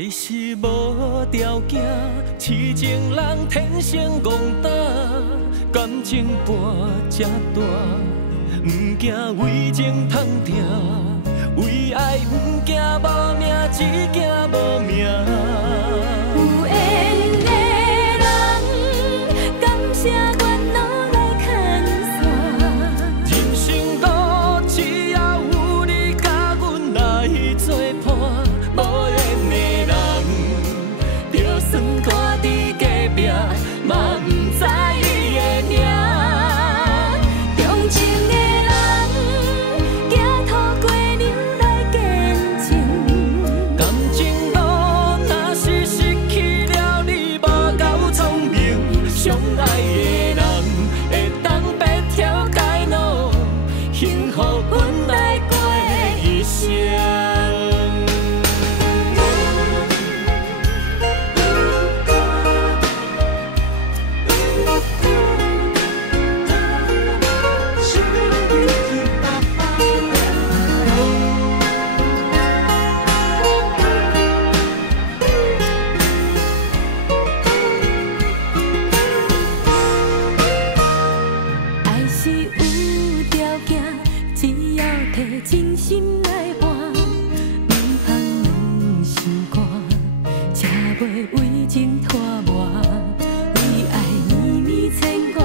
爱是无条件，痴情人天生戆大，感情搬这大，毋惊为情通定，为爱毋惊无命，只惊无命。有缘的人，感谢缘路来牵线。人生路只要有你甲阮来作伴，无缘的人，就算看伫隔壁，嘛毋知伊的名。重情的人，行土过牛来见证。感情路若是失去了你，无够聪明，相爱的人会当白条街路，幸福阮来过一生。爱是有条件，只要摕真心来换，毋通两心肝，才袂为情拖磨，为爱绵绵牵挂。